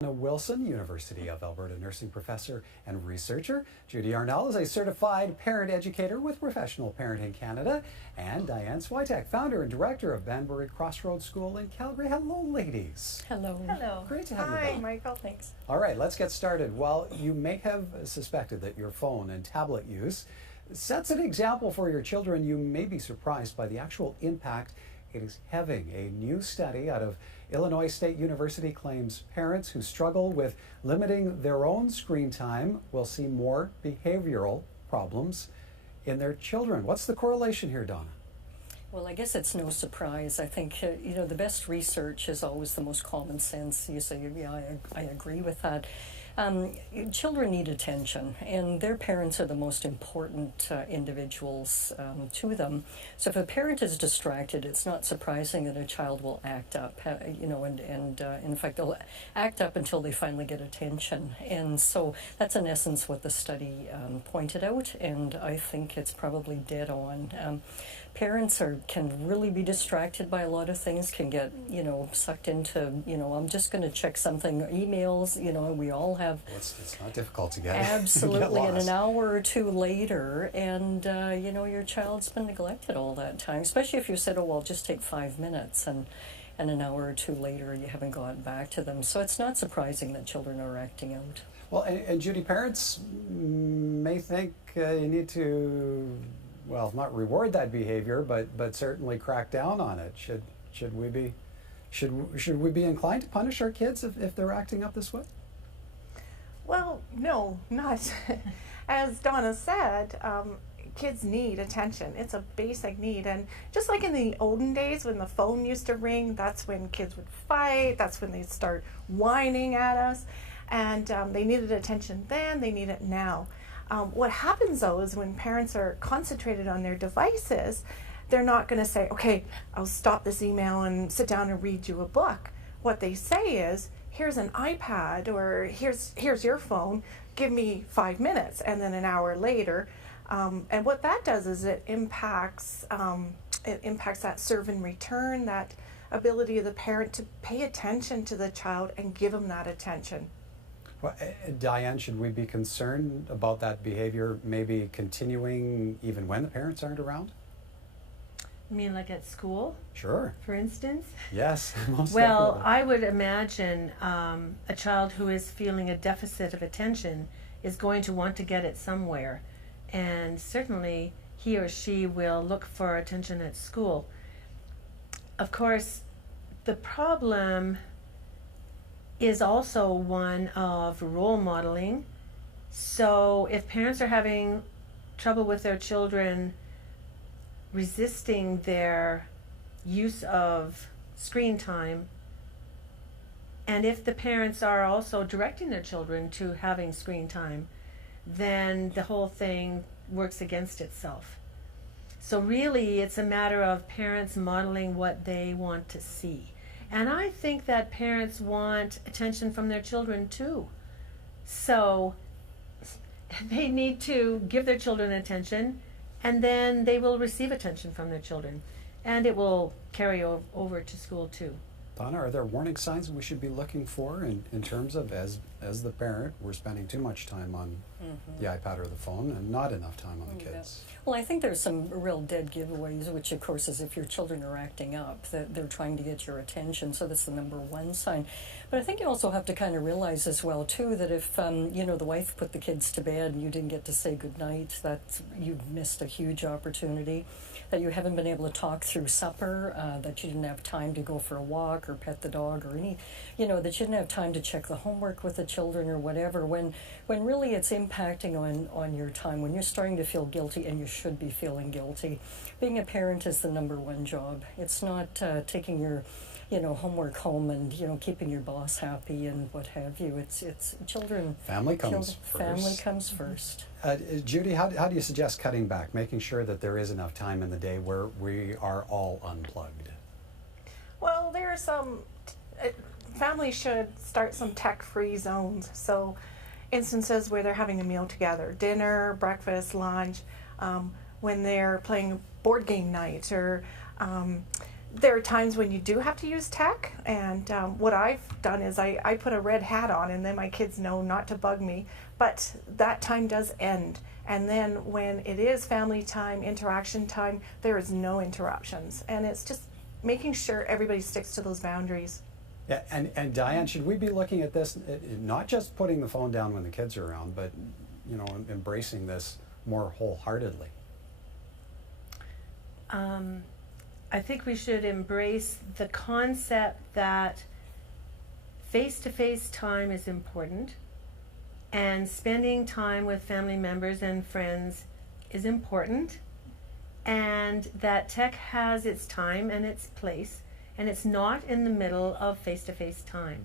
Wilson, University of Alberta nursing professor and researcher. Judy Arnall is a certified parent educator with Professional Parenting Canada. And Diane Switek, founder and director of Banbury Crossroads School in Calgary. Hello, ladies. Hello. Hello. Great to have you Hi, both. Michael. Thanks. All right, let's get started. Well, you may have suspected that your phone and tablet use sets an example for your children. You may be surprised by the actual impact it is having. A new study out of Illinois State University claims parents who struggle with limiting their own screen time will see more behavioral problems in their children. What's the correlation here, Donna? Well, I guess it's no surprise. I think, the best research is always the most common sense. You say, yeah, I agree with that. Children need attention, and their parents are the most important individuals to them. So if a parent is distracted, it's not surprising that a child will act up, and in fact, they'll act up until they finally get attention. And so that's in essence what the study pointed out, and I think it's probably dead on. Parents can really be distracted by a lot of things, can get, sucked into, I'm just going to check something, emails, we all have. Well, it's not difficult to get. Absolutely, get and an hour or two later, and, your child's been neglected all that time, especially if you said, oh, well, just take 5 minutes, and an hour or two later you haven't gotten back to them. So it's not surprising that children are acting out. Well, and Judy, parents may think you need to, well, not reward that behavior, but certainly crack down on it. Should we be inclined to punish our kids if they're acting up this way? Well, no, not. As Donna said, kids need attention. It's a basic need. And just like in the olden days when the phone used to ring, that's when kids would fight, that's when they'd start whining at us. And they needed attention then, they need it now. What happens though is when parents are concentrated on their devices, they're not going to say, okay, I'll stop this email and sit down and read you a book. What they say is, here's an iPad, or here's your phone, give me 5 minutes, and then an hour later. And what that does is it impacts that serve and return, that ability of the parent to pay attention to the child and give them that attention. Well, Diane, should we be concerned about that behavior maybe continuing even when the parents aren't around? You mean like at school, Sure. for instance? Yes, most Well, definitely. I would imagine a child who is feeling a deficit of attention is going to want to get it somewhere. And certainly he or she will look for attention at school. Of course, the problem is also one of role modeling. So if parents are having trouble with their children resisting their use of screen time, and if the parents are also directing their children to having screen time, then the whole thing works against itself. So really it's a matter of parents modeling what they want to see. And I think that parents want attention from their children too. So they need to give their children attention, and then they will receive attention from their children. And it will carry over to school too. Donna, are there warning signs we should be looking for in terms of, as the parent, we're spending too much time on the iPad or the phone and not enough time on the kids? Well, I think there's some real dead giveaways, which of course is if your children are acting up, that they're trying to get your attention. So that's the number one sign. But I think you also have to kind of realize as well too that if the wife put the kids to bed and you didn't get to say goodnight, that you've missed a huge opportunity. That you haven't been able to talk through supper, that you didn't have time to go for a walk or pet the dog, or that you didn't have time to check the homework with the children or whatever, when really it's impacting on your time, when you're starting to feel guilty, and you should be feeling guilty. Being a parent is the number one job. It's not taking your homework home and, keeping your boss happy and what have you. It's children. Family comes first. Family comes first. Judy, how do you suggest cutting back, making sure that there is enough time in the day where we are all unplugged? Well, there are some, families should start some tech-free zones. So instances where they're having a meal together, dinner, breakfast, lunch, when they're playing board game night, or there are times when you do have to use tech, and what I've done is I put a red hat on, and then my kids know not to bug me, but that time does end. And then when it is family time, interaction time, there is no interruptions. And it's just making sure everybody sticks to those boundaries. Yeah, and Diane, should we be looking at this, not just putting the phone down when the kids are around, but, you know, embracing this more wholeheartedly? I think we should embrace the concept that face-to-face time is important, and spending time with family members and friends is important, and that tech has its time and its place, and it's not in the middle of face-to-face time.